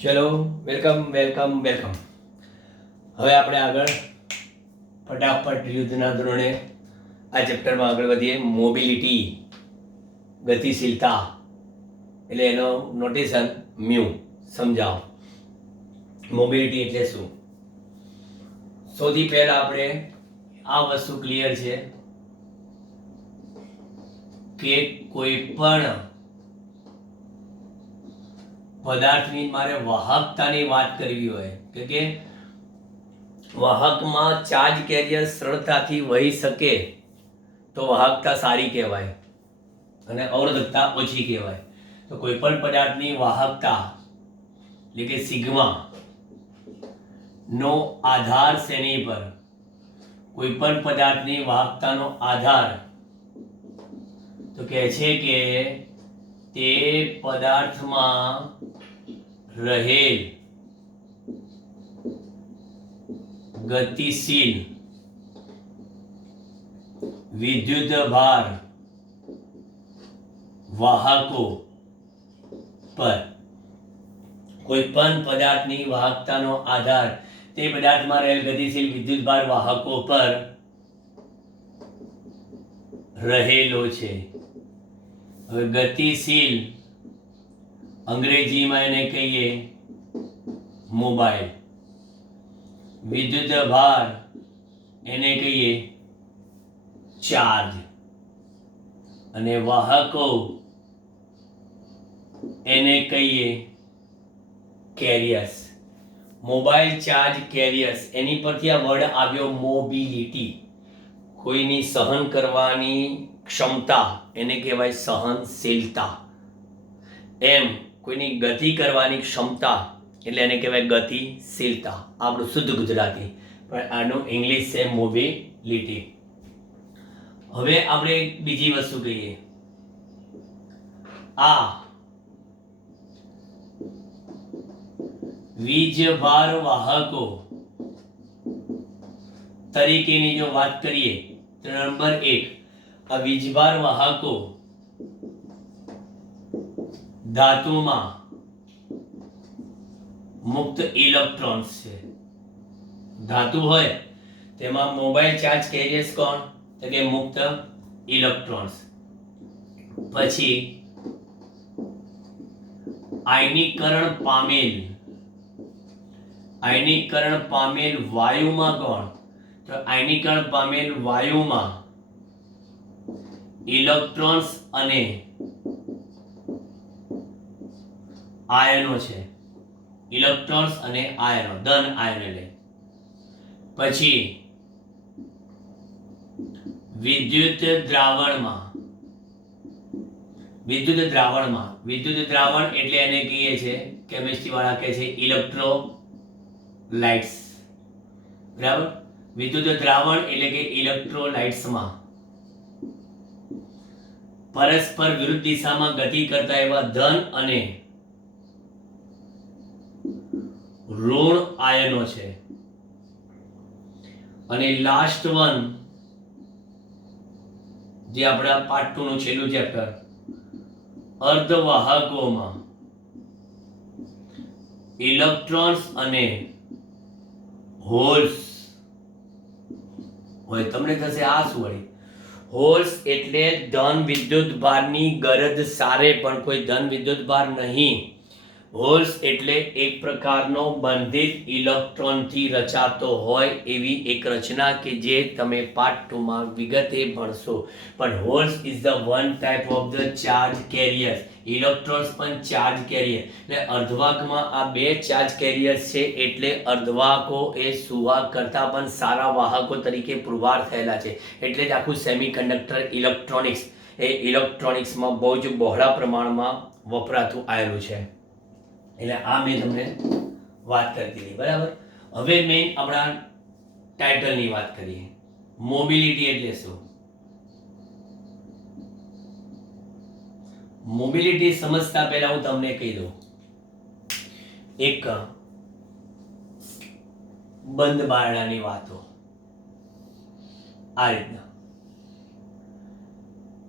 ચલો, welcome welcome welcome. હવે આપણે આગળ ફટાફટ યુદ્ધના ધોરણે આ ચેપ્ટરમાં આગળ વધીએ. મોબિલિટી, ગતિશીલતા, એટલે એનો નોટેશન મ્યુ સમજાવો. મોબિલિટી એટલે શું? સૌથી પહેલા આપણે આ વસ્તુ ક્લિયર છે કે કોઈ પણ પદાર્થની મારે વાહકતાની વાત કરવી હોય કે વાહકમાં ચાર્જ કેરિયર સરળતાથી વહી શકે તો વાહકતા સારી કહેવાય અને અવરોધકતા ઓછી કહેવાય. તો કોઈ પણ પદાર્થની વાહકતા એટલે કે સિગ્મા નો આધાર શેની પર? કોઈ પણ પદાર્થની વાહકતાનો આધાર તો કહે છે કે તે પદાર્થમાં રહેલ ગતિશીલ વિદ્યુત ભાર વાહકો પર. કોઈ પણ પદાર્થની વાહકતાનો આધાર તે પદાર્થમાં રહેલ ગતિશીલ વિદ્યુત ભાર વાહકો પર રહેલો છે. હવે ગતિશીલ અંગ્રેજીમાં એને કહીએ મોબાઈલ, વિદ્યુત ભાર એને કહીએ ચાર્જ, અને વાહકો એને કહીએ કેરિયર્સ. મોબાઈલ, ચાર્જ, કેરિયર્સ, એની પરથી આ વર્ડ આવ્યો મોબિલિટી. કોઈની સહન કરવાની ક્ષમતા એને કહેવાય સહનશીલતા. એમ કોઈની ગતિ કરવાની ક્ષમતા એટલે એને કહેવાય ગતિશીલતા. આપણું શુદ્ધ ગુજરાતી, પણ આનું ઇંગ્લિશ છે મોબિલિટી. હવે આપણે બીજી વસ્તુ કહીએ. આ વીજભાર વાહકો તરીકેની જો વાત કરીએ તો નંબર 1, આ વીજભાર વાહકો ધાતુમાં મુક્ત ઇલેક્ટ્રોન્સ છે. ધાતુ હોય તેમાં મોબાઈલ, ચાર્જ, કેરિયર્સ કોણ? તો કે મુક્ત ઇલેક્ટ્રોન્સ. પછી આયનીકરણ પામેલ વાયુમાં કોણ? તો આયનીકરણ પામેલ વાયુમાં ઇલેક્ટ્રોન્સ અને આયનો છે. ઇલેક્ટ્રોન્સ અને આયનો, ધન આયન એટલે. પછી વિદ્યુત દ્રાવણ એટલે એને કહીએ છે કેમિસ્ટ્રી વાળા કહે છે ઇલેક્ટ્રોલાઇટ્સ. બરાબર? વિદ્યુત દ્રાવણ એટલે કે ઇલેક્ટ્રોલાઇટ્સમાં પરસ્પર વિરુદ્ધ દિશામાં ગતિ કરતા એવા ધન અને ઋણ આયનો છે. અને લાસ્ટ વન જે આપણા પાર્ટ 2 નું છેલ્લું ચેપ્ટર, અર્ધવાહકોમાં ઇલેક્ટ્રોન્સ અને હોલ્સ હોય. તમને થશે આ શું વળી? હોલ્સ એટલે ધન વિદ્યુત ભારની ગરજ સારે પણ કોઈ ધન વિદ્યુત ભાર નહીં. હોલ્સ એટલે એક પ્રકારનો બંધિત ઇલેક્ટ્રોનથી રચાતો હોય એવી એક રચના કે જે તમે પાર્ટ 2 માં વિગતે ભણશો. પણ holes is the one type of the charge carriers. Electrons પણ ચાર્જ કેરિયર. એટલે અર્ધવાહકમાં આ બે ચાર્જ કેરિયર્સ છે, એટલે અર્ધવાહકો એ સુવાહક કરતા પણ સારા વાહકો તરીકે પુરવાર થયેલા છે. એટલે જ આખું સેમિકન્ડક્ટર ઇલેક્ટ્રોનિક્સ એ ઇલેક્ટ્રોનિક્સમાં બહુ જ બહોળા પ્રમાણમાં વપરાતું આવેલું છે. એટલે આ મેં તમને વાત કરી દીધી. બરાબર? હવે મેં આપણા ટાઇટલની વાત કરીએ. મોબિલિટી એટલે શું? મોબિલિટી સમજતા પહેલા હું તમને કહી દઉં એક બંધ બારણાની વાતો. આ રીતના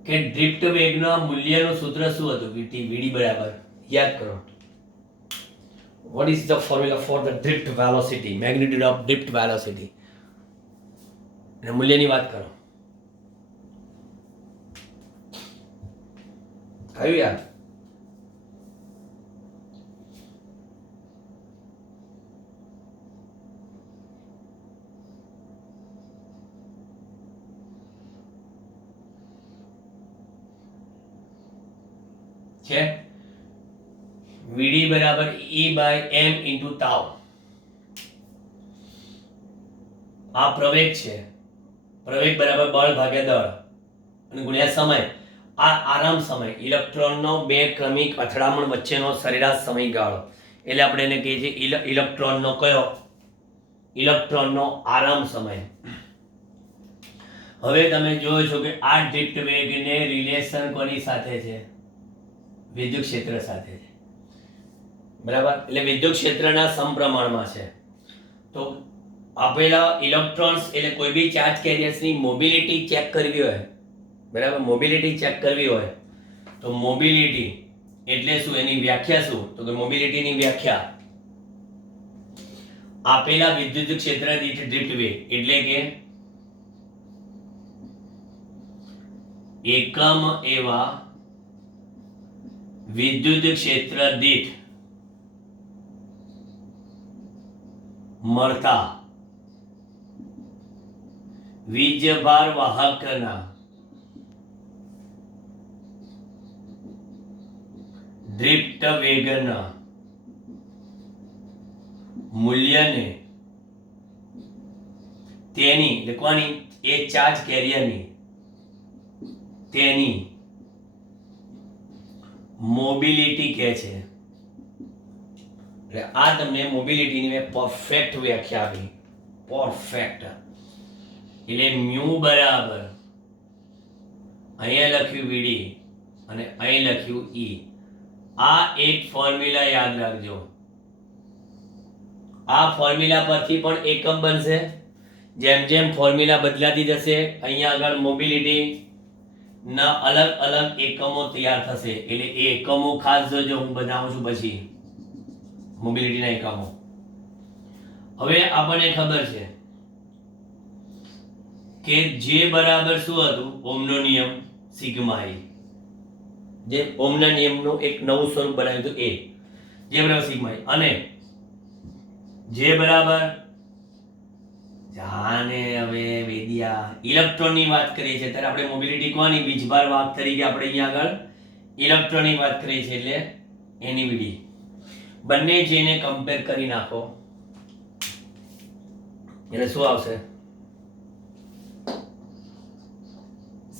કે ડ્રિફ્ટ વેગના મૂલ્યનું સૂત્ર શું હતું? વીડી બરાબર યાદ કરો. What is the formula for the drift velocity, magnitude of drift velocity? અને મૂલ્યની વાત કરો. આવ્યું યાર? છે VD બરાબર E by m into tau. આ પ્રવેગ છે. પ્રવેગ બરાબર બળ ભાગ્યા દળ અને ગુણ્યા સમય. આ આરામ સમય, ઇલેક્ટ્રોનનો બે ક્રમિક અથડામણ વચ્ચેનો સરેરાશ સમયગાળો. એટલે આપણે એને કહીએ છીએ ઇલેક્ટ્રોનનો કયો? ઇલેક્ટ્રોનનો આરામ સમય. હવે તમે જોયો છો કે આ ડ્રિફ્ટ વેગને રિલેશન કોની સાથે છે? વિદ્યુત ક્ષેત્ર સાથે છે. બરાબર, એટલે વિદ્યુત ક્ષેત્રના સમપ્રમાણમાં છે. તો આપેલા ઇલેક્ટ્રોન્સ એટલે કોઈ બી ચાર્જ કેરિયર્સની મોબિલિટી ચેક કરવી હોય, બરાબર, મોબિલિટી ચેક કરવી હોય તો મોબિલિટી એટલે શું, એની વ્યાખ્યા શું? તો કે મોબિલિટીની વ્યાખ્યા આપેલા વિદ્યુત ક્ષેત્ર દીઠ ડ્રિફ્ટ વેગ એટલે કે એકમ એવા વિદ્યુત ક્ષેત્ર દીઠ મળતા વીજભાર વાહકના ડ્રિફ્ટ વેગના મૂલ્યને તેની લખવાની એ ચાર્જ કેરિયરની તેની મોબિલિટી કહે છે. એટલે આ તમને મોબિલિટીની મેં પરફેક્ટ વ્યાખ્યા આપી. પરફેક્ટ એટલે મ્યુ બરાબર અહીંયા લખ્યું VD અને અહીં લખ્યું E. આ એક ફોર્મ્યુલા યાદ રાખજો. આ ફોર્મ્યુલા પરથી પણ એકમ બનશે. જેમ જેમ ફોર્મ્યુલા બદલાતી જશે અહીંયા આગળ મોબિલિટી ના અલગ અલગ એકમો તૈયાર થશે. એટલે એ એકમો ખાસ જોજો, હું બનાવું છું પછી મોબિલિટીના એકમો. હવે આપણને ખબર છે કે જે બરાબર શું હતું? ઓમનો નિયમ સિગ્મા E. જે ઓમના નિયમનું એક નવું સ્વરૂપ બનાવ્યું હતું એ જે બરાબર સિગ્મા E અને જે બરાબર જાને હવે વેદિયા ઇલેક્ટ્રોનની વાત કરીએ છીએ ત્યારે આપણે મોબિલિટી કોની? વીજભાર વાહક તરીકે આપણે અહીંયા આગળ ઇલેક્ટ્રોનની વાત કરીએ છીએ એટલે એની VD. બંને જેને કમ્પેર કરી નાખો એટલે શું આવશે?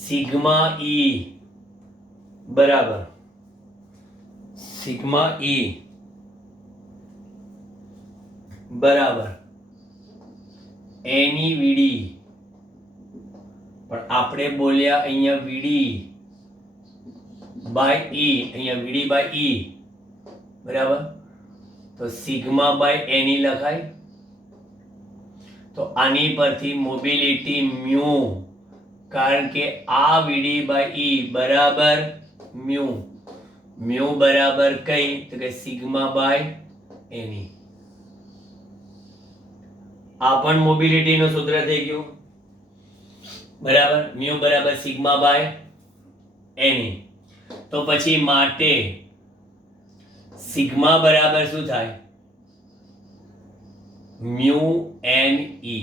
સિગ્મા E બરાબર સિગ્મા E બરાબર એની VD. પણ આપણે બોલ્યા અહીંયા VD બાય E, અહીંયા VD બાય E બરાબર. તો સિગ્મા બાય એની લખાય. તો આની પરથી મોબિલિટી મ્યુ, કારણ કે આ VD બાય E બરાબર મ્યુ. મ્યુ બરાબર કઈ? તો કે સિગ્મા બાય એની. આ પણ મોબિલિટી નું સૂત્ર થઈ ગયું બરાબર. મ્યુ બરાબર સિગ્મા બાય એની. તો પછી માટે સિગ્મા બરાબર શું થાય? Mu n E.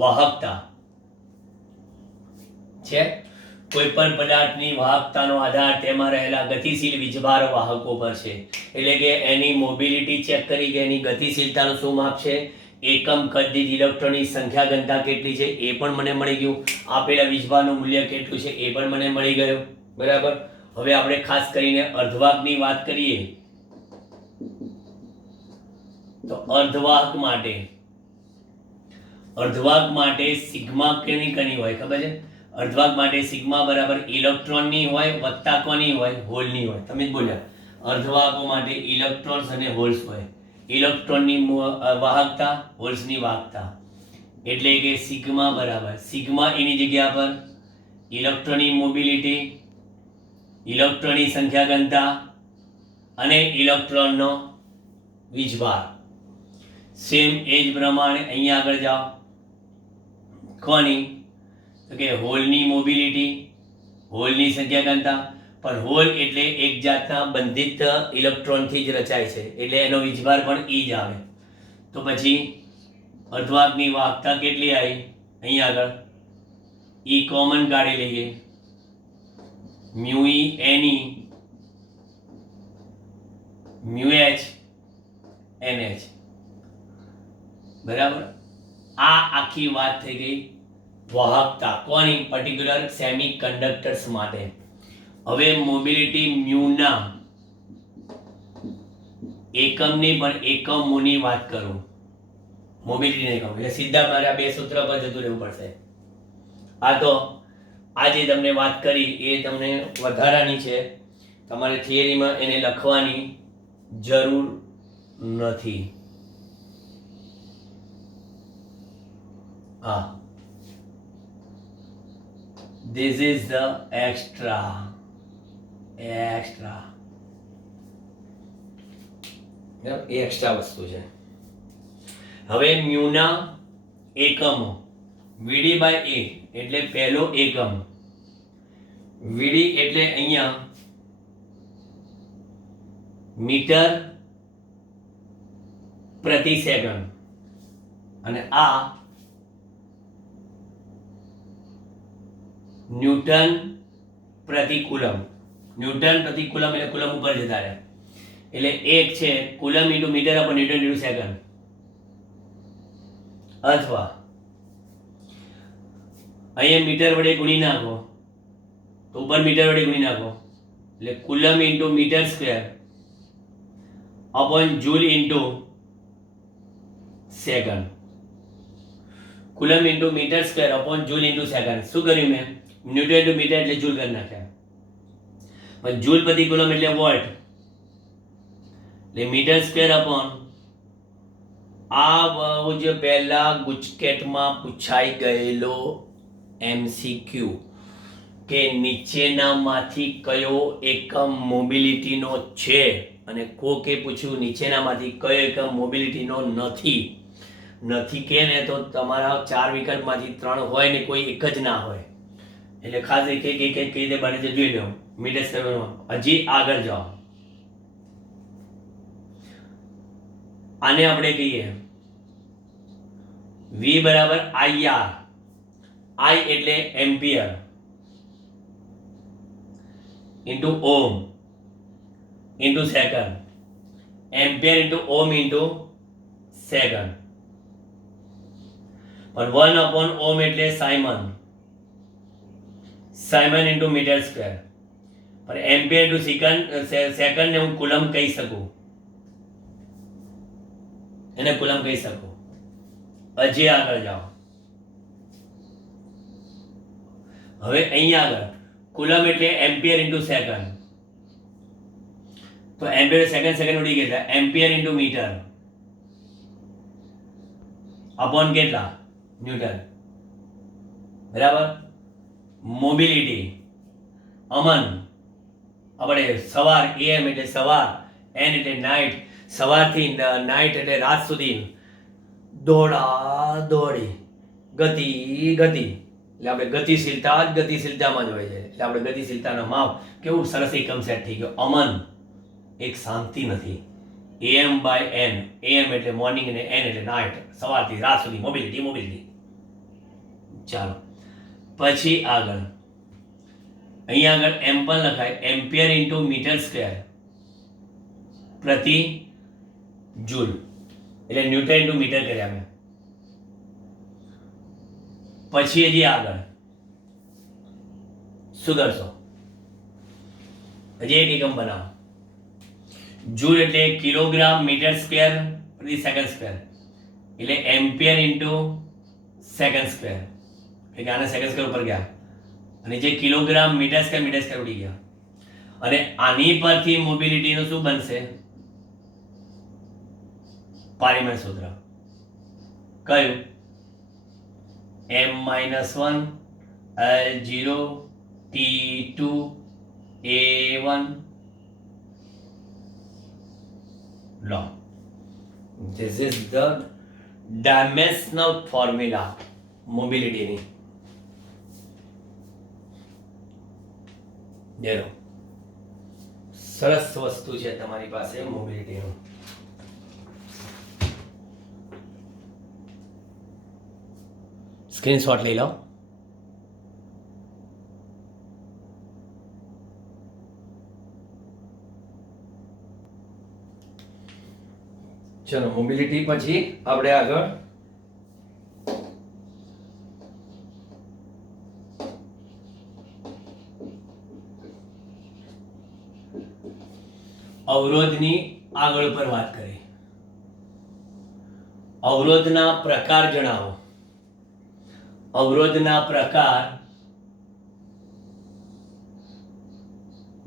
વાહકતા છે. કોઈ પણ પદાર્થની વાહકતાનો આધાર તેમાં રહેલા ગતિશીલ વીજભાર વાહકો પર છે. એટલે કે એની મોબિલિટી ચેક કરી કે એની ગતિશીલતાનું શું માપ છે, એકમ કદ દીઠ ઇલેક્ટ્રોનની સંખ્યા ઘનતા કેટલી છે એ પણ મને મળી ગયું. આપેલા વીજભારનું મૂલ્ય કેટલું છે એ પણ મને મળી ગયું બરાબર. હવે આપણે ખાસ કરીને અર્ધવાહકની વાત કરીએ તો અર્ધવાહક માટે સિગ્મા કેની કની હોય ખબર છે? અર્ધવાહક માટે સિગ્મા બરાબર ઇલેક્ટ્રોનની હોય વત્તા કોની હોય? હોલની હોય. તમે જ બોલ્યા અર્ધવાહકો માટે ઇલેક્ટ્રોન્સ અને હોલ્સ હોય. ઇલેક્ટ્રોનની વાહકતા, હોલ્સની વાહકતા. એટલે કે સિગ્મા બરાબર સિગ્મા એની જગ્યા પર ઇલેક્ટ્રોનની મોબિલિટી, ઇલેક્ટ્રોનની સંખ્યા ઘનતા અને ઇલેક્ટ્રોનનો વીજભાર. સેમ એ જ પ્રમાણે અહીંયા આગળ જાઓ. કોની? તો કે હોલની મોબિલિટી, હોલની સંખ્યા ગણતા. પણ હોલ એટલે એક જાતના બંધિત ઇલેક્ટ્રોનથી જ રચાય છે, એટલે એનો વીજભાર પણ ઈ જ આવે. તો પછી અર્ધવાહકની વાહકતા કેટલી આવી? અહીંયા આગળ ઈ કોમન કાઢી લઈએ. Mu e n e mu h n h. બરાબર. આ આખી વાત થઈ ગઈ વાહકતા કોની? પર્ટિક્યુલર સેમી કન્ડક્ટર્સ માટે. હવે મોબિલિટી મ્યુના એકમની પણ એકમોની વાત કરું. મોબિલિટી એકમ એટલે સીધા મારે આ બે સૂત્ર પર જતું રહેવું પડશે. આ તો આજે તમને વાત કરી એ તમને વધારાની છે, તમારે થિયરીમાં એને લખવાની જરૂર નથી. હા, this is the extra વસ્તુ છે. હવે મ્યુના એકમો વીડી બાય એ એટલે પહેલો એકમ. વીડી એટલે અહીંયા મીટર પ્રતિ સેકન્ડ અને આ ન્યૂટન પ્રતિ કુલમ. ન્યૂટન પ્રતિ કુલમ એટલે કુલમ ઉપર જતા રહે એટલે એક છે coulomb into metre upon newton into second. અથવા અહીંયા મીટર વડે ગુણી નાખો તો ઉપર મીટર વડે ગુણી નાખો એટલે coulomb into metre square upon joule into second. Coulomb into metre square upon joule into second. શું કર્યું મેં? ન્યૂટન ઇન્ટુ મીટર એટલે જૂલ કરી નાખ્યા. જૂલ પ્રતિ કુલમ એટલે વોલ્ટ એટલે મીટર સ્ક્વેર અપોન આ બહુ જ પહેલા ગુજકેટમાં પૂછાઈ ગયેલો MCQ કે નીચેનામાંથી કયો એકમ મોબિલિટીનો છે અને કોકે પૂછ્યું નીચેનામાંથી કયો એકમ મોબિલિટીનો નથી. નથી કે ને તો તમારા 4 વિકલ્પમાંથી 3 હોય ને કોઈ એક જ ના હોય એટલે ખાસ એક રીતે બને છે જોઈ લો. મીટર સ્ક્વેરમાં હજી આગળ જાઓ. આને આપણે કહીએ V બરાબર IR. I એટલે ampere into ohm into second. Ampere into ohm into second. પણ 1 અપોન ઓમ એટલે siemens. Siemens into metre square. પણ એમ્પિયર ઇન્ટુ સેકન્ડ ને હું કુલમ કહી શકું, એને કુલમ કહી શકું. હજી આગળ જાઓ. હવે અહીંયા આગળ કુલમ એટલે એમ્પિયર ઇન્ટુ સેકન્ડ. તો એમ્પિયર સેકન્ડ ઉડી ગયા. એમ્પિયર ઇન્ટુ મીટર અપોન કેટલા? ન્યૂટન. બરાબર. મોબિલિટી અમન આપણે સવાર AM એટલે સવાર, N એટલે નાઇટ, સવારથી નાઇટ એટલે રાત સુધી દોડા દોડી ગતિ એટલે આપણે ગતિશીલતામાં જ હોય છે એટલે આપણે ગતિશીલતાનો માપ કેવું સરસ એકમ સેટ થઈ ગયો. અમન એક શાંતિ નથી. AM by N. AM એટલે મોર્નિંગ અને N એટલે નાઇટ, સવારથી રાત સુધી મોબિલિટી. ચાલો પછી આગળ અહીંયા આગળ એમ પણ લખાય એમ્પિયર ઇન્ટુ મીટર સ્ક્વેર પ્રતિ જૂલ એટલે ન્યૂટન ઇન્ટુ મીટર કર્યા મેં. પછી હજી આગળ શું કરશો? હજી એક એકમ બનાવો. જૂલ એટલે કિલોગ્રામ મીટર સ્ક્વેર પ્રતિ સેકન્ડ સ્ક્વેર એટલે એમ્પિયર ઇન્ટુ સેકન્ડ સ્ક્વેર એટલે આના સેકન્ડ સ્ક્વેર ઉપર ગયા અને જે કિલોગ્રામ મીટર સ્ક્વેર ઉડી ગયા. અને આની પરથી મોબિલિટીનું શું બનશે? પારીમેટ સૂત્ર કયું? M-1 L0 T2 A1 law. This is the dimensional formula મોબિલિટીની. ચલો સરસ વસ્તુ છે તમારી પાસે મોબિલિટીનું. સ્ક્રીનશોટ લઈ લો. ચલો મોબિલિટી પછી આપણે આગળ અવરોધની આગળ પર વાત કરી. અવરોધના પ્રકાર જણાવો. અવરોધના પ્રકાર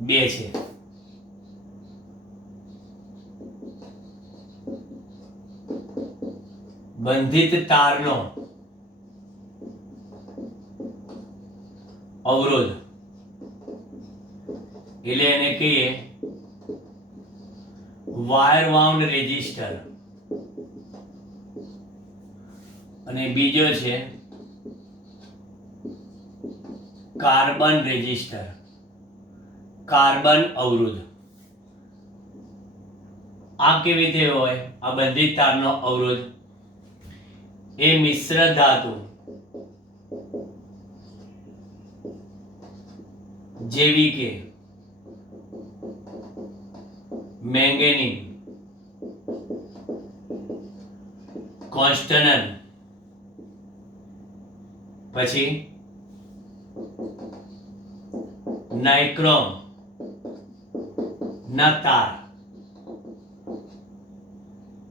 બે છે. બંધિત તારનો અવરોધ એટલે એને કહીએ વાયર વાઉન્ડ રેઝિસ્ટર, અને બીજો છે કાર્બન રેઝિસ્ટર, કાર્બન અવરોધ. આ કેવી રીતે હોય? આ બંધિત તારનો અવરોધ એ મિશ્ર ધાતુ જેવી કે મેંગેનીઝ, કોન્સ્ટનન, પછી નાઇક્રોમ ના તાર,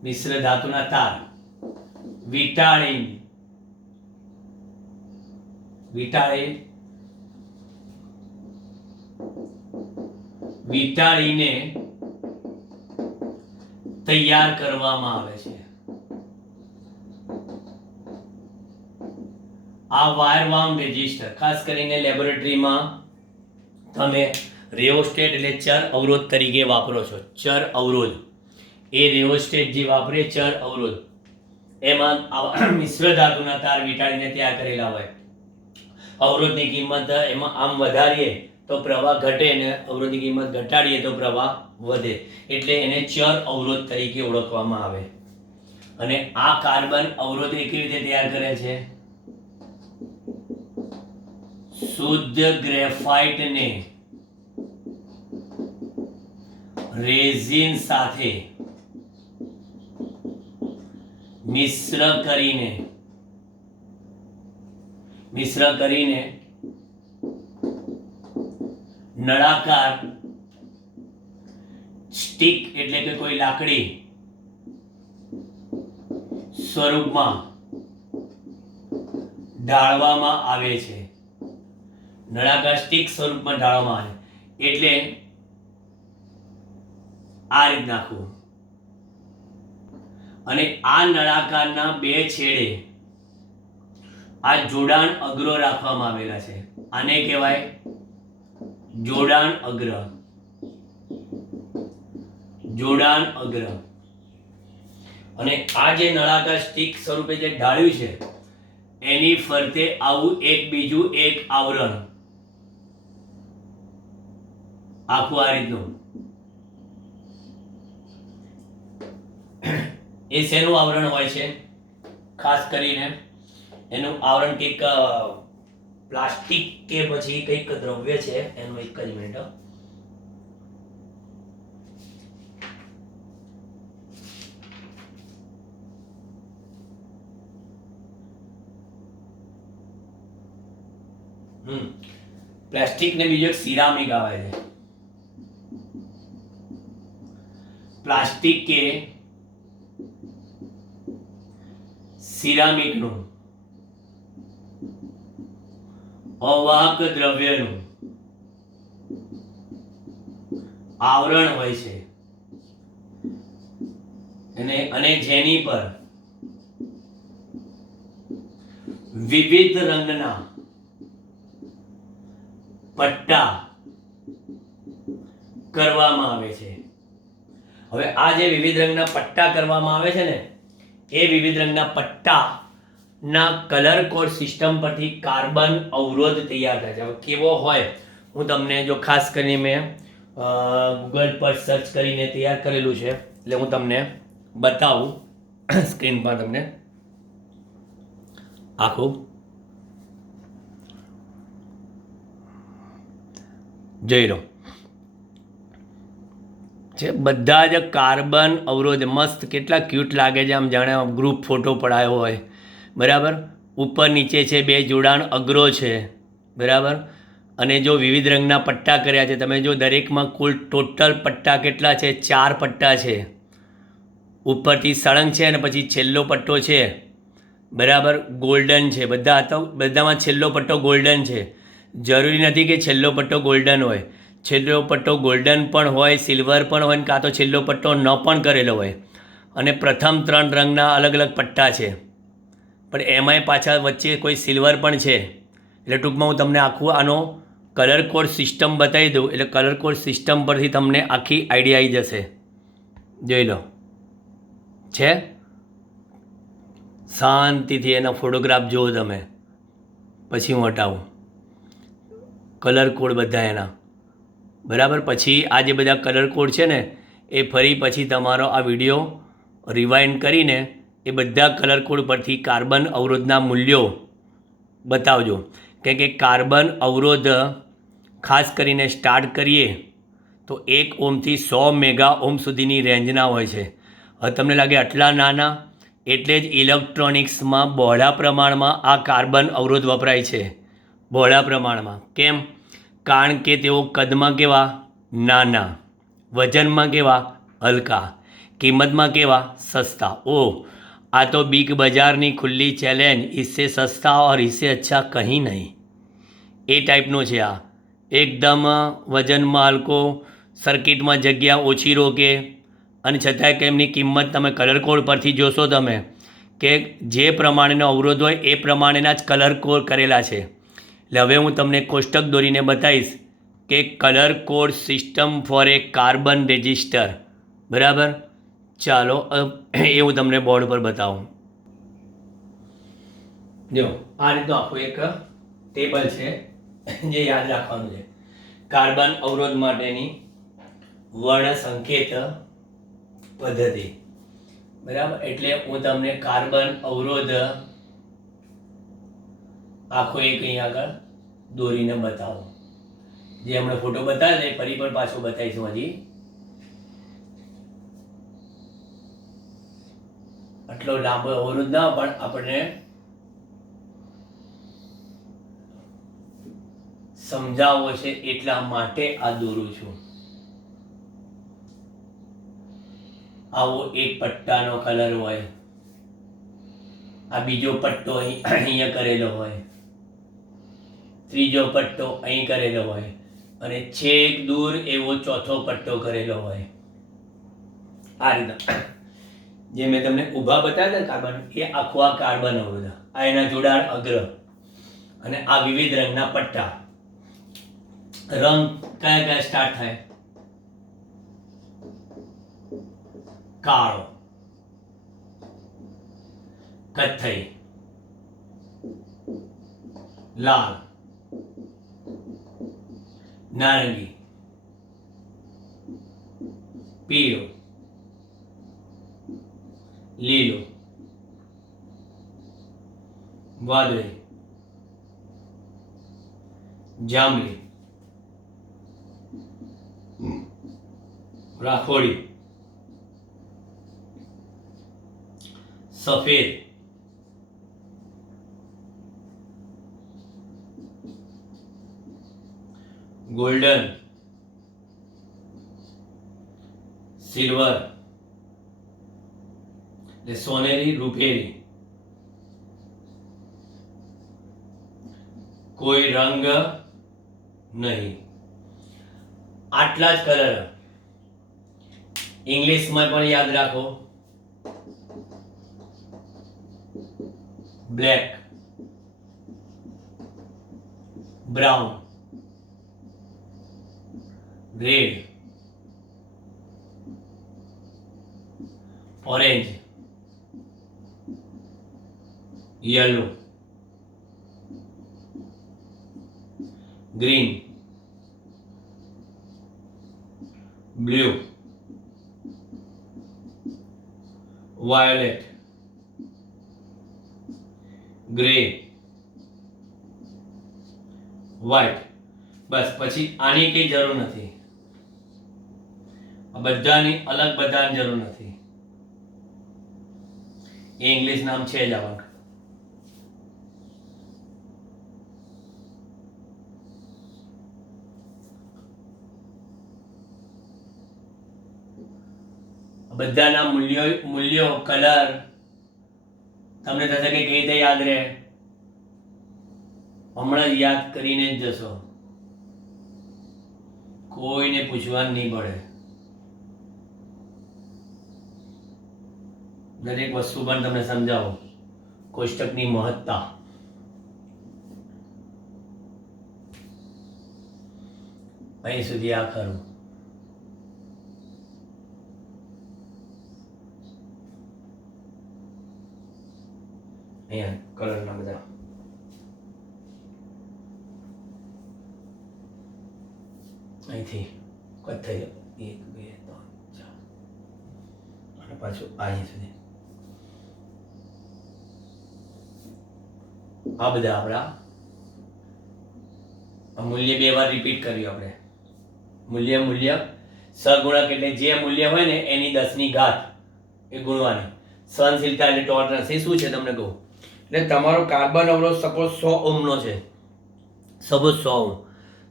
મિશ્ર ધાતુના તાર, વિટાળીન, વિટાળીને તૈયાર કરવામાં આવે છે. આ વાયર વાઉન્ડ રેઝિસ્ટર ખાસ કરીને લેબોરેટરીમાં તમે રેઓસ્ટેટ એટલે ચર અવરોધ તરીકે વાપરો છો. ચર અવરોધ એ રેઓસ્ટેટ જે વાપરે ચર અવરોધ, એમાં મિશ્ર ધાતુના તાર વિટાળીને તૈયાર કરેલા હોય. અવરોધની કિંમત એમાં આમ વધારીએ તો પ્રવાહ ઘટે અને અવરોધની કિંમત ઘટાડીએ તો પ્રવાહ વધે, એટલે એને ચર અવરોધ તરીકે ઓળખવામાં આવે. અને આ કાર્બન અવરોધ કેવી રીતે તૈયાર કરે છે? શુદ્ધ ગ્રેફાઇટને રેઝિન સાથે મિશ્ર કરીને નળાકાર સ્ટિક એટલે કે કોઈ લાકડી સ્વરૂપમાં ઢાળવામાં આવે છે. નળાકાર સ્ટિક સ્વરૂપમાં ઢાળવામાં આવે એટલે આ રીત નાખવું. અને આ નળાકારના બે છેડે આ જોડાણ અગ્રો રાખવામાં આવેલા છે. આને કહેવાય જોડાણ અગ્ર. જોડાણ અગ્ર. અને આ જે નળાકાર સ્ટિક સ્વરૂપે જે ઢાળ્યું છે એની ફરતે આવું એક બીજું એક આવરણ, આખું આ રીતનું. એ શેનું આવરણ હોય છે? ખાસ કરીને એનું આવરણ કંઈક પ્લાસ્ટિક કે પછી કંઈક દ્રવ્ય છે. એનું એક જ મિનિટ. પ્લાસ્ટિક ને બીજો એક સિરામિક આવે છે. પ્લાસ્ટિક કે સિરામિકનું અવાહક દ્રવ્યનું આવરણ હોય છે અને જેની પર વિવિધ રંગના પટ્ટા કરવામાં આવે છે. હવે આ જે વિવિધ રંગના પટ્ટા કરવામાં આવે છે ને, એ વિવિધ રંગના પટ્ટાના કલર કોડ સિસ્ટમ પરથી કાર્બન અવરોધ તૈયાર થાય છે. હવે કેવો હોય, હું તમને જો ખાસ કરીને મેં ગૂગલ પર સર્ચ કરીને તૈયાર કરેલું છે, એટલે હું તમને બતાવું સ્ક્રીન પર તમને આખું જોઈ લો છે. બધા જ કાર્બન અવરોધ મસ્ત કેટલા ક્યુટ લાગે છે, આમ જાણે ગ્રુપ ફોટો પડાયો હોય, બરાબર. ઉપર નીચે છે, 2 જોડાણ અગ્રો છે, બરાબર. અને જો વિવિધ રંગના પટ્ટા કર્યા છે તમે જો, દરેકમાં કુલ ટોટલ પટ્ટા કેટલા છે? 4 પટ્ટા છે. ઉપરથી સળંગ છે અને પછી છેલ્લો પટ્ટો છે, બરાબર, ગોલ્ડન છે. બધામાં છેલ્લો પટ્ટો ગોલ્ડન છે. જરૂરી નથી કે છેલ્લો પટ્ટો ગોલ્ડન હોય. છેલ્લો પટ્ટો ગોલ્ડન પણ હોય, સિલ્વર પણ હોય, કાં તો છેલ્લો પટ્ટો ન પણ કરેલો હોય. અને પ્રથમ 3 રંગના અલગ અલગ પટ્ટા છે, પણ એમાંય પાછા વચ્ચે કોઈ સિલ્વર પણ છે. એટલે ટૂંકમાં હું તમને આખું આનો કલર કોડ સિસ્ટમ બતાવી દઉં, એટલે કલર કોડ સિસ્ટમ પરથી તમને આખી આઈડિયા આવી જશે. જોઈ લો છે, શાંતિથી એના ફોટોગ્રાફ જુઓ તમે, પછી હું હટાવું કલર કોડ બધા એના, બરાબર. પછી આ જે બધા કલર કોડ છે ને, એ ફરી પછી તમારો આ વિડીયો રિવાઇન્ડ કરીને એ બધા કલર કોડ પરથી કાર્બન અવરોધના મૂલ્યો બતાવજો. કેમ કે કાર્બન અવરોધ ખાસ કરીને સ્ટાર્ટ કરીએ તો 1 ઓહમથી 100 મેગા ઓહમ સુધીની રેન્જના હોય છે. હવે તમને લાગે આટલા નાના, એટલે જ ઇલેક્ટ્રોનિક્સમાં બહોળા પ્રમાણમાં આ કાર્બન અવરોધ વપરાય છે. બહોળા પ્રમાણમાં કેમ? કારણ કે તેઓ કદમાં કેવા? નાના, વજનમાં કેવા? હલકા, કિંમતમાં કેવા? સસ્તા. ઓહ, આ તો બિગ બજારની ખુલ્લી ચેલેન્જ, इससे सस्ता और इससे अच्छा कहीं नहीं, એ ટાઈપનો છે આ. એકદમ વજનમાં હલકો, સર્કિટમાં જગ્યા ઓછી રોકે, અને છતાંય કે એમની કિંમત તમે કલર કોડ પરથી જોશો તમે કે જે પ્રમાણેનો અવરોધ હોય એ પ્રમાણેના જ કલર કોડ કરેલા છે. એટલે હવે હું તમને કોષ્ટક દોરીને બતાવીશ કે colour code system for A carbon register, બરાબર. ચાલો એ હું તમને બોર્ડ પર બતાવું. જો આ રીતનું આખું એક ટેબલ છે જે યાદ રાખવાનું છે. કાર્બન અવરોધ માટેની વર્ણ સંકેત પદ્ધતિ, બરાબર. એટલે હું તમને કાર્બન અવરોધ આખો એક અહીં આગળ દોરીને બતાવું. જે હમણાં ફોટો બતાવે ફરી પણ પાછો બતાવીશું. હજી આટલો લાંબો અવરોધ ના પણ આપણને સમજાવવો છે એટલા માટે આ દોરું છું. આવો એક પટ્ટાનો કલર હોય, આ બીજો પટ્ટો અહીંયા કરેલો હોય, ત્રીજો પટ્ટો અહીં કરેલો હોય, અને છેક દૂર એવો ચોથો પટ્ટો કરેલો હોય. આ રીતના જે મેં તમને ઊભા બતાવ્યા ને કાર્બન, એ આખો આ કાર્બન અવરોધ, આ એના જોડાણ અગ્ર, અને આ વિવિધ રંગના પટ્ટા. રંગ કયા કયા સ્ટાર્ટ થાય? કાળો, કથ્થઈ, લાલ, નારંગી, પીળો, લીલો, વાદળી, જાંબલી, રાખોડી, સફેદ, गोल्डन, सिल्वर, सोनेरी, रुपेरी, कोई रंग नहीं. આટલા જ કલર ઇંગ્લિશમાં પણ યાદ રાખો. Black, brown, red, orange, yellow, green, blue, violet, grey, white. બસ પછી આની કઈ જરૂર નથી, આ બધાની અલગ બધાની જરૂર નથી. એ ઇંગ્લિશ નામ છે જ આવા. બધાના મૂલ્યો કલર તમને થશે કે કઈ રીતે યાદ રહે, હમણાં જ યાદ કરીને જ જશો, કોઈને પૂછવાનું નહીં પડે. દરેક વસ્તુ પણ તમને સમજાવો, કોષ્ટકની મહત્તા. અહીં સુધી આ ખરું. અહીંયા કલરના બધા અહીંથી કટ થઈ જાય, 1 2 3 4 અને પાછું અહીં સુધી. આ બધા આપણા મૂલ્ય 2 વાર રિપીટ કર્યું આપણે. મૂલ્ય સહગુણક એટલે જે મૂલ્ય હોય ને એની 10 ની ઘાત એ ગુણવાની. સહનશીલતા એટલે ટોલરન્સ. એ શું છે તમને કહું. એટલે તમારો કાર્બન અવરોધ સપોઝ 100 ઓહ્મનો છે, સપોઝ 100 ઓહ્મ,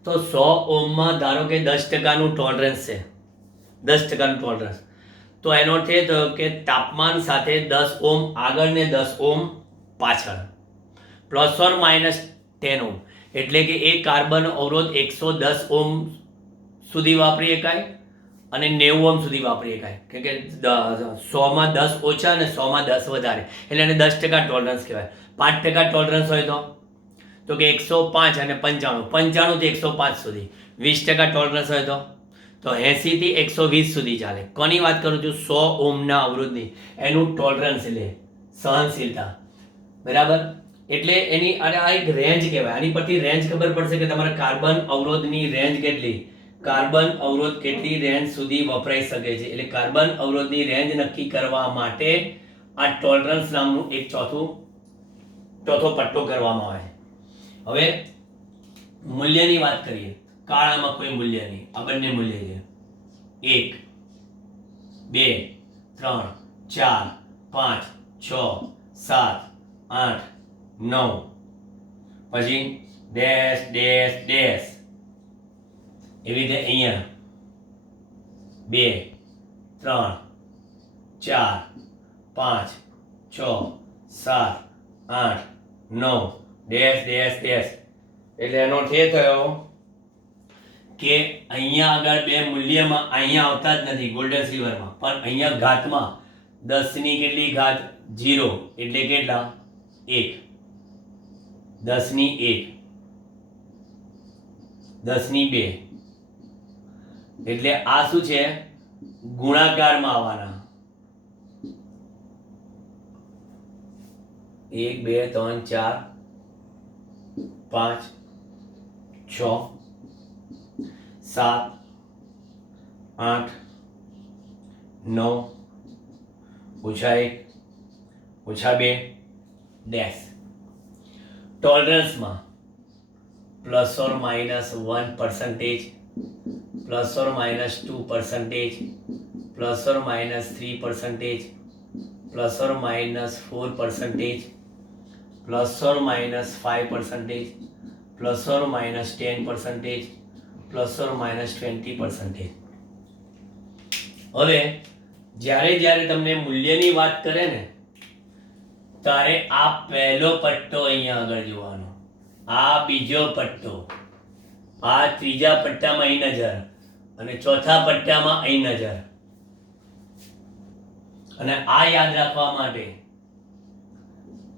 તો 100 ઓહ્મમાં ધારો કે 10% ટોલરન્સ છે, 10% ટોલરન્સ. તો એનો અર્થ એ થયો કે તાપમાન સાથે 10 ઓહ્મ આગળ ને 10 ઓહ્મ પાછળ, પ્લસ ઓર માઇનસ 10 ઓહ્મ. એટલે કે એ કાર્બન અવરોધ 110 ઓહ્મ સુધી વાપરી શકાય અને 90 ઓહ્મ સુધી વાપરી શકાય. કે 100માં 10 ઓછા અને 100માં 10 વધારે, એટલે એને 10% ટોલરન્સ કહેવાય. 5% ટોલરન્સ હોય તો કે 105 અને 95, 95 થી 105 સુધી. 20% ટોલરન્સ હોય તો 80 થી 120 સુધી ચાલે. કોની વાત કરું છું? 100 ઓહ્મના અવરોધની. એનું ટોલરન્સ એટલે સહનશીલતા. બરાબર. એટલે એની આ એક રેન્જ કહેવાય. આની પરથી રેન્જ ખબર પડશે કે તમારા કાર્બન અવરોધની રેન્જ કેટલી, કાર્બન અવરોધ કેટલી રેન્જ સુધી વપરાઈ શકે છે. એટલે કાર્બન અવરોધની રેન્જ નક્કી કરવા માટે આ ટોલરન્સ નામનું એક ચોથો પટ્ટો કરવામાં આવે. હવે મૂલ્યની વાત કરીએ. કાળામાં કોઈ મૂલ્ય નહીં, આ બંને મૂલ્ય છે. 1 2 3 4 5 6 7 8 9, પછી ડેશ ડેશ ડેશ. એવી રીતે અહીંયા 2 3 4 5 6 7 8 9 ડેશ ડેશ ડેશ. એટલે એનો અર્થ એ થયો કે અહીંયા આગળ બે મૂલ્યમાં અહીંયા આવતા જ નથી ગોલ્ડન સિલ્વરમાં, પણ અહીંયા ઘાતમાં 10 ની કેટલી ઘાત 0 એટલે કેટલા 1, 10 ની 1, 10 ની 2. એટલે આ શું છે? ગુણાકારમાં આવવાના. 1 2 3 4 5 6 7 8 9 ઓછા 1 ઓછા 2 ડેશ. ટોલરન્સમાં plus or minus 1%, plus or minus 2%, plus or minus 3%, plus or minus 4%, plus or minus 5%, plus or minus 10%, plus or minus 20%. હવે જ્યારે તમને મૂલ્યની વાત કરે ને ત્યારે આ પહેલો પટ્ટો અહીંયા આગળ જોવાનો, આ બીજો પટ્ટો, આ ત્રીજા પટ્ટામાં અહીં નજર અને ચોથા પટ્ટામાં અહીં નજર. અને આ યાદ રાખવા માટે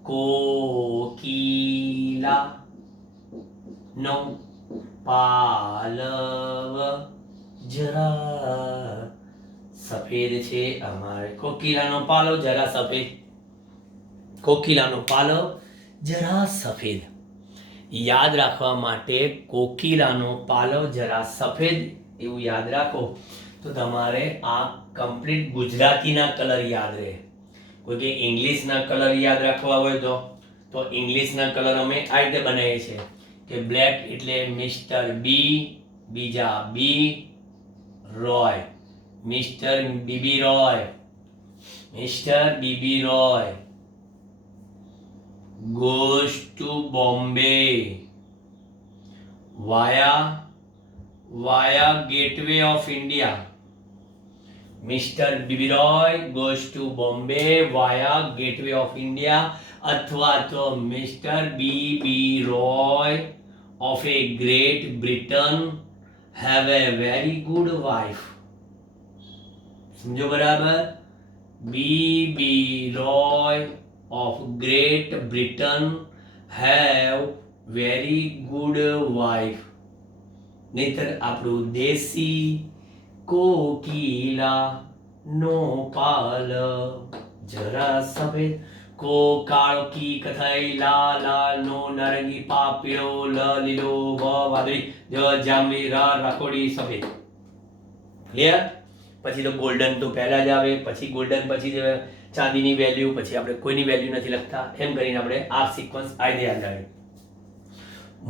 કોકિલા નો પાલવ જરા સફેદ છે અમારે કોકિલાનો પાલો જરા સફેદ, કોકિલાનો પાલો જરા સફેદ. યાદ રાખવા માટે કોકિલાનો પાલો જરા સફેદ એવું યાદ રાખો તો તમારે આ કમ્પ્લીટ ગુજરાતીના કલર યાદ રહે. કોઈ કે ઇંગ્લિશના કલર યાદ રાખવા હોય તો ઇંગ્લિશના કલર અમે આ રીતે બનાવીએ છીએ કે બ્લેક એટલે મિસ્ટર બી, બીજા B Roy, mister B B Roy, mister B B Roy goes to Bombay via Gateway of India. Mr. Bibi Roy goes to Bombay via Gateway of India अथवा तो Mr. B.B. Roy of a Great Britain have a very good wife. समझो बराबर? B.B. Roy of Great Britain have very good wife. નહીતર આપણું દેશી કોકિલા નો પાલ જરા સફેદ, કો કાળો કી કથાઈ લા લાલ નો નારંગી પા પીળો લ લીલો વ વાદળી જ જાંબલી ર રાખોડી સફેદ. ક્લિયર? પછી તો ગોલ્ડન તો પહેલા જ આવે, પછી ગોલ્ડન, પછી ચાંદીની વેલ્યુ, પછી આપણે કોઈની વેલ્યુ નથી લખતા. એમ કરીને આપણે આ સિક્વન્સ આ રીતે યાદ રાખીએ.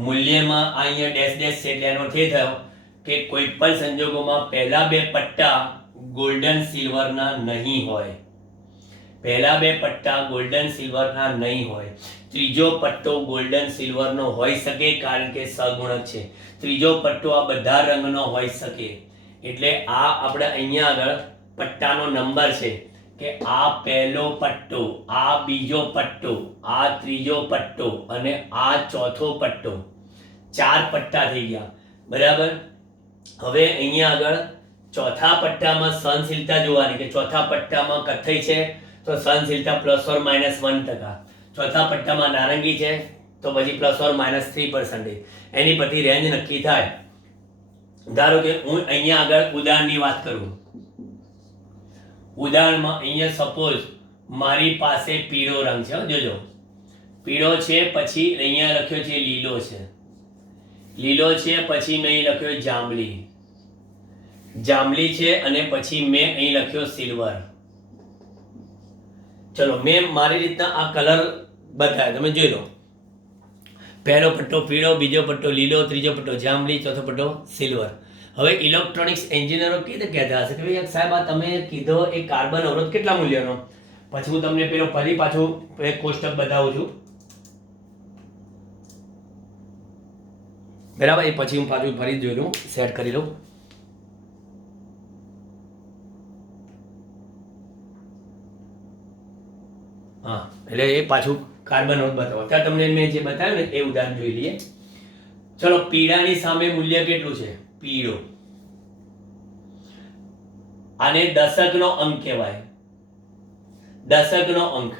મૂલ્યમાં અહીંયા ડેશ ડેશ છે એટલે એનો અર્થ એ થયો કે કોઈ પણ સંજોગોમાં પહેલા બે પટ્ટા ગોલ્ડન સિલ્વરના નહીં હોય. પહેલા બે પટ્ટા ગોલ્ડન સિલ્વરના નહીં હોય. ત્રીજો પટ્ટો ગોલ્ડન સિલ્વરનો હોઈ શકે કારણ કે સગુણક છે. ત્રીજો પટ્ટો આ બધા રંગનો હોઈ શકે. એટલે આ આપણે અહીંયા આગળ પટ્ટાનો નંબર છે કે આ પહેલો પટ્ટો, આ બીજો પટ્ટો, આ ત્રીજો પટ્ટો અને આ ચોથો પટ્ટો. 4 પટ્ટા થઈ ગયા. બરાબર? હવે અહીંયા આગળ ચોથા પટ્ટામાં સહનશીલતા જોવાની કે ચોથા પટ્ટામાં કથ્થઈ છે તો સહનશીલતા ±1%. ચોથા પટ્ટામાં નારંગી છે તો પછી ±3%. એની પરથી રેન્જ નક્કી થાય. ધારો કે હું અહીંયા આગળ ઉદાહરણની વાત કરું. ઉદાહરણમાં અહીંયા સપોઝ મારી પાસે પીળો રંગ છે. જોજો, પીળો છે, પછી અહીંયા લખ્યો છે લીલો છે, લીલો છે, પછી મેં અહીં લખ્યો જાંબલી, જાંબલી છે, અને પછી મેં અહીં લખ્યો સિલ્વર. ચલો મેં મારી રીતના આ કલર બતાવ્યા, તમે જોઈ લો. પહેલો પટ્ટો પીળો, બીજો પટ્ટો લીલો, ત્રીજો પટ્ટો જાંબલી, ચોથો પટ્ટો સિલ્વર. હવે ઇલેક્ટ્રોનિક્સ એન્જિનિયરો કીધે કહેતા હશે કે ભાઈ સાહેબ આ તમે કીધો એ કાર્બન અવરોધ કેટલા મૂલ્યનો. પછી હું તમને પેલો ફરી પાછું એક કોષ્ટક બતાવું છું. બરાબર? એ પછી હું પાછું ફરી જોઈ લઉં, સેટ કરી લઉં. હા, એટલે એ પાછું કાર્બન અવરોધ બતાવો. ત્યાં તમને મેં જે બતાવ્યું ને એ ઉદાહરણ જોઈ લઈએ. ચલો, પીળાની સામે મૂલ્ય કેટલું છે? પીળો. આને દશકનો અંક કહેવાય. દશકનો અંક,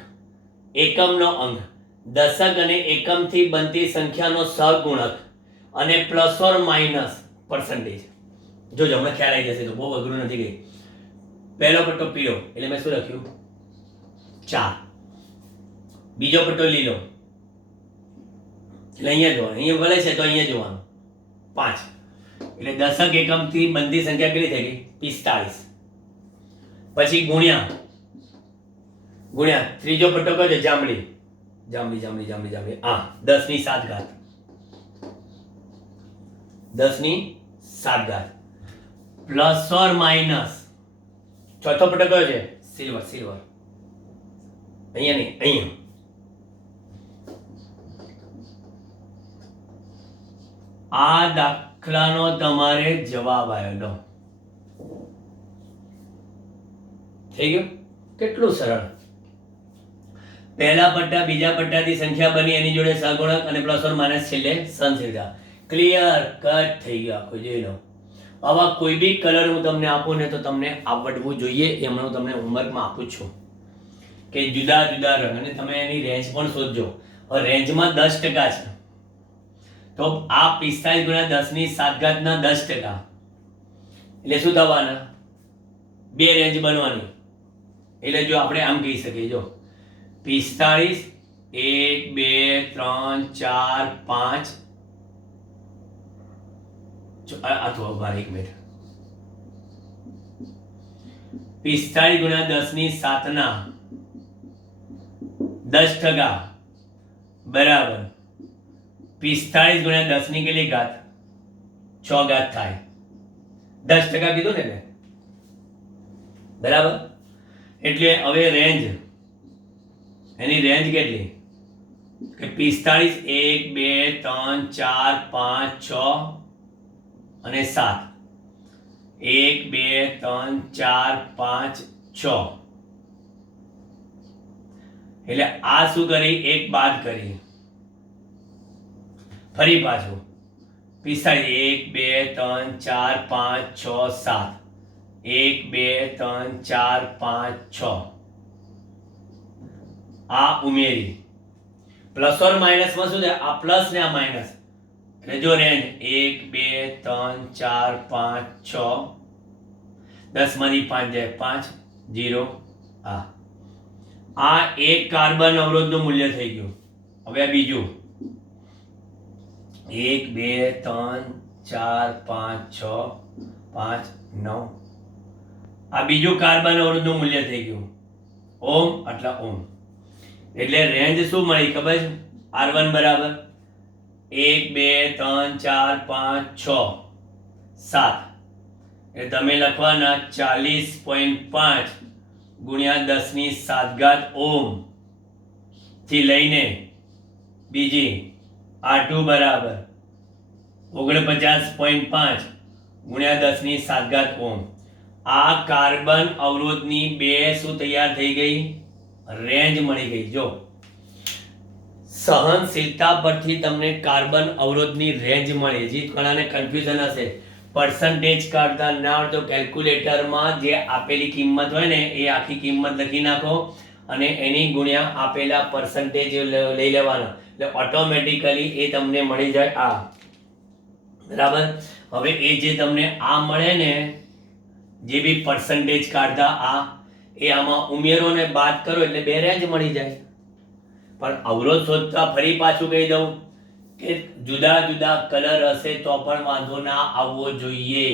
એકમનો અંક. દશક અને એકમથી બનતી સંખ્યાનો સહગુણક અને ±%. જોજો, હમણાં ખ્યાલ આવી જશે તો બહુ અઘરું નથી ગઈ. પહેલો પટ્ટો પીળો એટલે મેં શું લખ્યું? 4. બીજો પટ્ટો લીલો એટલે અહીંયા જોવાનું, અહીંયા ભલે છે તો અહીંયા જોવાનું 5. એટલે દશક એકમથી બનતી સંખ્યા કેટલી થઈ ગઈ? 45. પછી ગુણ્યા ત્રીજો પટ્ટો કયો છે? જાંબલી, જાંબલી જાંબલી જાંબલી જાંબલી. 10⁷. 10⁷. ±. ચોથો પટ્ટો કયો છે? Silver, silver. અહીંયા નહીં, અહીંયા. આ દાખલાનો તમારે જવાબ આવ્યો. થઈ ગયું? કેટલું સરળ. પહેલા પટ્ટા બીજા પટ્ટાથી સંખ્યા બની, એની જોડે સહગુણક અને ±, છેલ્લે સહનશીલતા. ક્લિયર કટ થઈ ગયું આખું. જોઈ લો. આવા કોઈ બી કલર હું તમને આપું ને તો તમને આવડવું જોઈએ. એમ હું તમને હોમવર્કમાં આપું છું કે જુદા જુદા રંગ, અને તમે એની રેન્જ પણ શોધજો. હવે રેન્જમાં 10% છે તો આ 45 × 10⁷ ના 10%. એટલે શું થવાના? બે રેન્જ બનવાની. એટલે જો આપણે આમ કહી શકીએ, જો 45 1 2 3 4 5 અથવા બાર એક મિનિટ 45 ગુણ્યા 10 ની 7 ના 10% બરાબર 45 ગુણ્યા 10 ની કેટલી ઘાત 6 ઘાત થાય. 10% કીધું ને એટલે બરાબર. એટલે હવે રેન્જ, એની રેન્જ કેટલી કે 45 1 2 3 4 5 6 અને 7 1 2 3 4 5 6. એટલે આ શું કરી, એક બાદ કરી, ફરી પાછું 45 1 2 3 4 5 6 7 1 2 3 4 5 6 આ ઉમેરી. પ્લસ ઓર માઇનસ માં શું થાય, આ પ્લસ ને આ માઇનસ. એટલે જો રેન્જ 1 2 3 4 5 6 10 માંથી 5 જાય 5 0. આ એક કાર્બન અવરોધનું મૂલ્ય થઈ ગયું. હવે આ બીજું 1 2 3 4 5 6 5 9 આ બીજું કાર્બન અવરોધનું મૂલ્ય થઈ ગયું ઓમ આટલા ઓમ. એટલે રેન્જ શું મળી ખબર છે, R1 બરાબર 1 2 3 4 5 6 7. એટલે તમે લખવાના 40.5 ગુણ્યા 10 ની 7 ઘાત ઓમ થી લઈને બીજી R2 બરાબર 49.5 ગુણ્યા 10 ની 7 ઘાત ઓમ. આ કાર્બન અવરોધની બે શું તૈયાર થઈ ગઈ, રેન્જ મળી ગઈ. જો સહનશીલતા પરથી તમને કાર્બન અવરોધની રેન્જ મળી. જે ઘણાને કન્ફ્યુઝન હશે, પર્સન્ટેજ કાઢતા ના હોય તો કેલ્ક્યુલેટરમાં જે આપેલી કિંમત હોય ને એ આખી કિંમત લખી નાખો અને એની ગુણ્યા આપેલા પર્સન્ટેજ લઈ લેવાના, એટલે ઓટોમેટિકલી એ તમને મળી જાય આ. બરાબર. હવે એ જે તમને આ મળે ને, જે બી પર્સન્ટેજ કાઢતા આ, એ આમાં ઉમેરો ને બાદ કરો એટલે બે રેન્જ મળી જાય. પણ અવરોધ શોધતા ફરી પાછું કહી દઉં કે જુદા જુદા કલર હશે તો પણ વાંધો ના આવવો જોઈએ.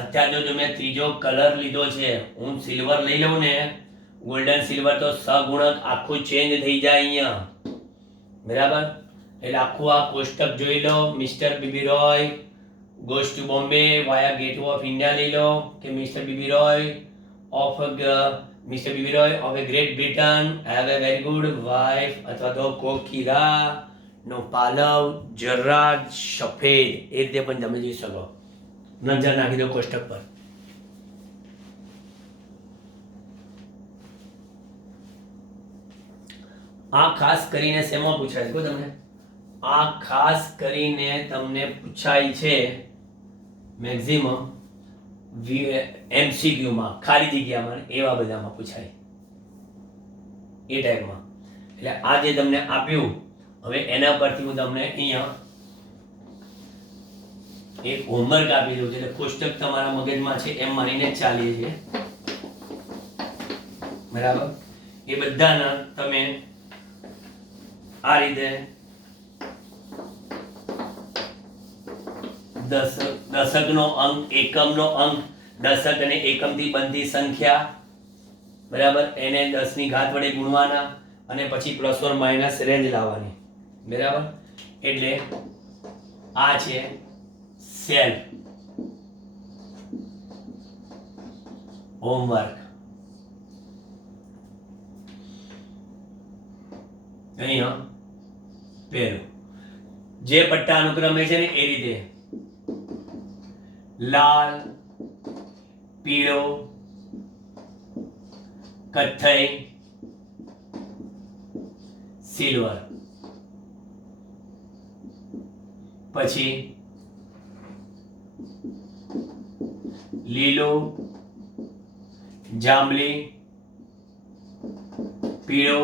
અત્યારે જો મેં ત્રીજો કલર લીધો છે, હું સિલ્વર લઈ લઉં ને, ગોલ્ડન સિલ્વર, તો સગુણક આખું ચેન્જ થઈ જાય અહીંયા. બરાબર. એટલે આખું આ કોષ્ટક જોઈ લો. Mister B B Roy goes to Bombay via Gateway of India લઈ લો કે mister B B Roy of a Great Britain have a very good wife અથવા તો કોકિરા નો પાલવ જર્રાદ સફેદ, એ રીતે પણ તમે જોઈ શકો. નજર નાખી દો કોષ્ટક પર. આ ખાસ કરીને શેમાં પૂછાય છે તમને, આ ખાસ કરીને તમને પૂછાય છે મેક્સિમમ MCQ માં, ખાલી જગ્યામાં, એવા બધામાં પૂછાય એ ટાઈપમાં. એટલે આ જે તમને આપ્યું, હવે એના પરથી હું તમને અહીંયા એક હોમવર્ક આપી દઉં છું. એટલે કોષ્ટક તમારા મગજમાં છે એમ માનીને ચાલીએ છીએ. બરાબર. એ બધાના તમે આ રીતે દશકનો અંક, એકમનો અંક, દશક અને એકમથી બનતી સંખ્યા, બરાબર, એને 10 ની ઘાત વડે ગુણવાના અને પછી પ્લસ ઓર માઇનસ રેન્જ લાવવાની. બરાબર. એટલે આ છે સેલ્ફ હોમવર્ક. અહીંયા પહેલું જે પટ્ટા અનુક્રમે છે ને એ રીતે લાલ, પીળો, કથ્થઈ, સિલ્વર, પછી લીલો, જાંબલી, પીળો,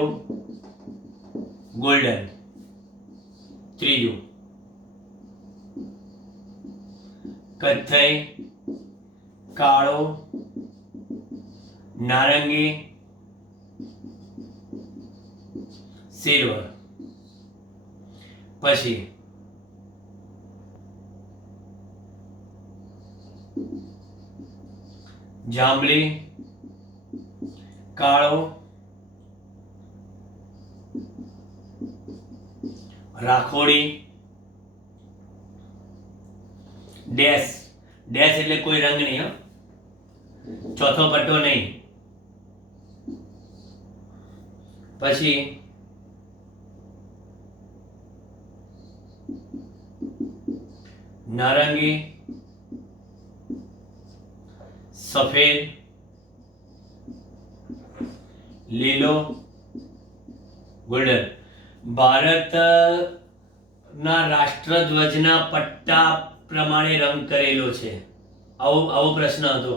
ગોલ્ડન, ત્રીજું કથ્થઈ, કાળો, નારંગી, સિલ્વર. પછી જાંબલી, કાળો, રાખોડી, ડેશ. ડેશ એટલે કોઈ રંગ નહીં, હા, ચોથો પટ્ટો નહીં. પછી નારંગી, સફેદ, લીલો, ગોલ્ડન. ભારતના રાષ્ટ્રધ્વજના પટ્ટા પ્રમાણે રંગ કરેલો છે. આવો પ્રશ્ન હતો.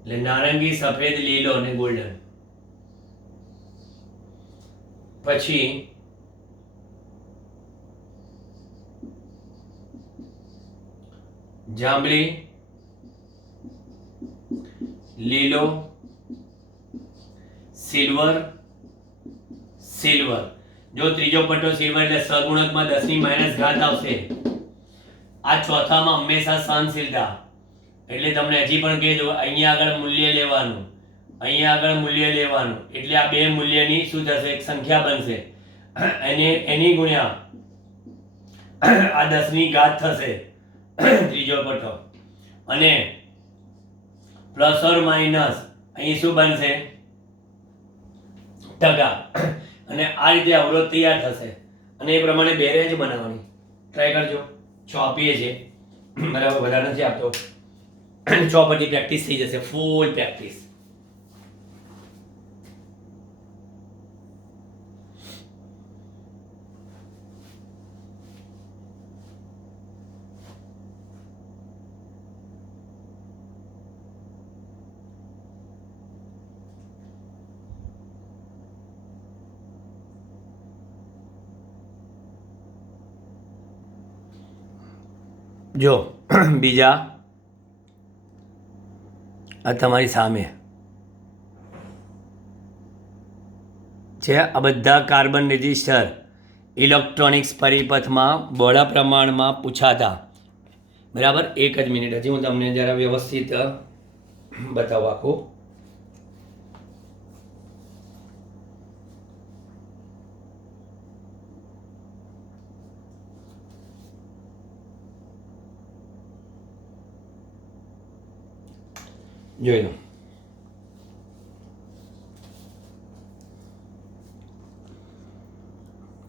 એટલે નારંગી, સફેદ, લીલો અને ગોલ્ડન. પછી જાંબલી, લીલો, સિલ્વર, સિલ્વર. જો ત્રીજો પટ્ટો સિલ્વર એટલે સગુણકમાં 10 ની માઇનસ ઘાત આવશે. આ ચોથામાં હંમેશા સહનશીલતા. એટલે તમને હજી પણ કહેજો, અહીંયા આગળ મૂલ્ય લેવાનું, અહીંયા આગળ મૂલ્ય લેવાનું. એટલે આ બે મૂલ્યની શું થશે? એક સંખ્યા બનશે. એની ગુણ્યા આ 10 ની ઘાત થશે ત્રીજો પટ્ટો. અને પ્લસ ઓર માઇનસ અહીં શું બનશે? ટકા. અને આ રીતે અવરોધ તૈયાર થશે. અને એ પ્રમાણે બેરેજ બનાવવાની ટ્રાય કરજો. 6 આપીએ છીએ, બરાબર, વધારે નથી આપતો. 6 પછી પ્રેક્ટિસ થઈ જશે, ફૂલ પ્રેક્ટિસ. જો બીજા આ તમારી સામે છે. આ બધા કાર્બન રેઝિસ્ટર ઇલેક્ટ્રોનિક્સ પરિપથમાં બહોળા પ્રમાણમાં પૂછાતા. બરાબર. એક જ મિનિટ, હજી હું તમને જરા વ્યવસ્થિત બતાવું આખું. જોઈ લો.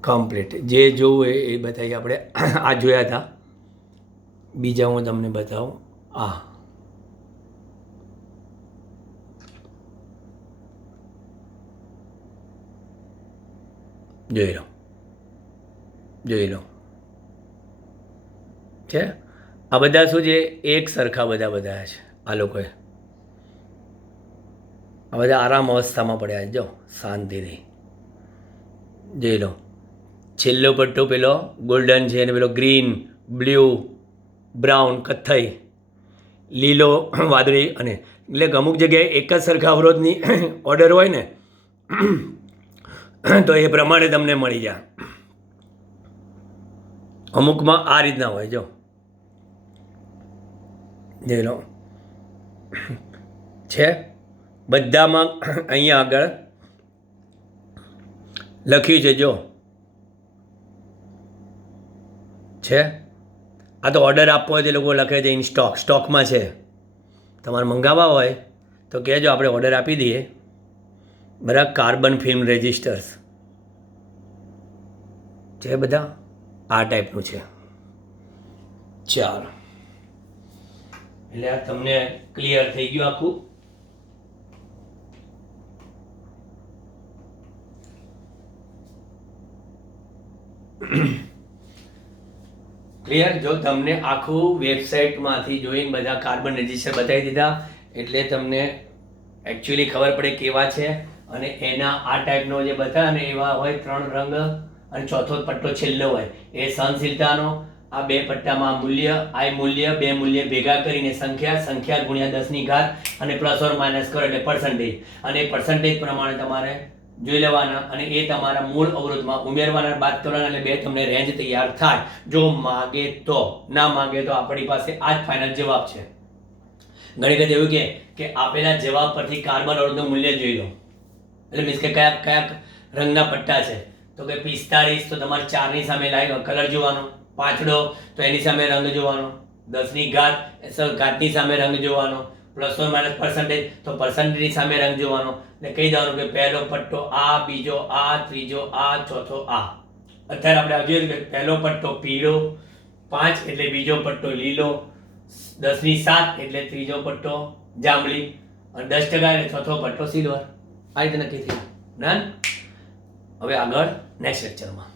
કમ્પ્લીટ જે જોવું એ બતાવીએ આપણે. આ જોયા હતા. બીજા હું તમને બતાવું. આ જોઈ લો, જોઈ લો છે. આ બધા શું છે? એક સરખા બધા છે. આ લોકોએ આ બધા આરામ અવસ્થામાં પડ્યા. જો શાંતિથી જોઈ લો. છેલ્લો પટ્ટો પેલો ગોલ્ડન છે, અને પેલો ગ્રીન, બ્લુ, બ્રાઉન, કથ્થઈ, લીલો, વાદળી. અને એટલે અમુક જગ્યાએ એક જ સરખા અવરોધની ઓર્ડર હોય ને, તો એ પ્રમાણે તમને મળી જાય. અમુકમાં આ રીતના હોય. જો જોઈ લો છે. બધામાં અહીંયા આગળ લખ્યું છે. જો છે. આ તો ઓર્ડર આપવો હોય તો લોકો લખે છે ઇન સ્ટોક. સ્ટોકમાં છે. તમારે મંગાવવા હોય તો કહેજો, આપણે ઓર્ડર આપી દઈએ. બરાબર. કાર્બન ફિલ્મ રેઝિસ્ટર્સ છે બધા આ ટાઈપનું છે. ચાલો, એટલે આ તમને ક્લિયર થઈ ગયું આખું. ક્લિયર. જો તમને આખું વેબસાઇટમાંથી જોઈને બધા કાર્બન રેઝિસ્ટર બતાવી દીધા, એટલે તમને એકચ્યુઅલી ખબર પડે કેવા છે. અને એના આ ટાઈપનો જે બતાવે ને એવા હોય 3 રંગ, અને ચોથો પટ્ટો છેલ્લો હોય એ સહનશીલતાનો, આ બે પટ્ટામાં મૂલ્ય, આ મૂલ્ય, બે મૂલ્ય ભેગા કરીને સંખ્યા ગુણ્યા 10 ની ઘાત અને પ્લસ ઓર માઇનસ કરો એટલે પર્સન્ટેજ, અને પર્સન્ટેજ પ્રમાણે તમારે જોઈ લેવાના અને એ તમારા મૂળ અવરોધમાં ઉમેરવાના, બાદ કરવાના, એટલે બે તમને રેન્જ તૈયાર થાય. જો માગે તો, ના માગે તો આપણી પાસે આ જ ફાઇનલ જવાબ છે. ઘણી વખત એવું કે આપેલા જવાબ પરથી કાર્બન અવરોધનું મૂલ્ય જોઈ લો, એટલે મીન્સ કે કયા રંગના પટ્ટા છે, તો કે 45, તો તમારે 4 ની સામે કલર જોવાનો, 5 તો એની સામે રંગ જોવાનો, 10 ની ઘાતની સામે રંગ જોવાનો, પ્લસ ઓર માઇનસ પર્સન્ટેજ, તો પર્સન્ટેજની સામે રંગ જોવાનો, એટલે કહી દેવાનું કે પહેલો પટ્ટો આ, બીજો આ, ત્રીજો આ, ચોથો આ. અત્યારે આપણે જોઈએ કે પહેલો પટ્ટો પીળો, 5 એટલે બીજો પટ્ટો લીલો, 10 ની 7 એટલે ત્રીજો પટ્ટો જાંબલી, અને 10% એટલે ચોથો પટ્ટો સિલ્વર. આ રીતે નક્કી થયું. ડન. હવે આગળ નેક્સ્ટ લેક્ચરમાં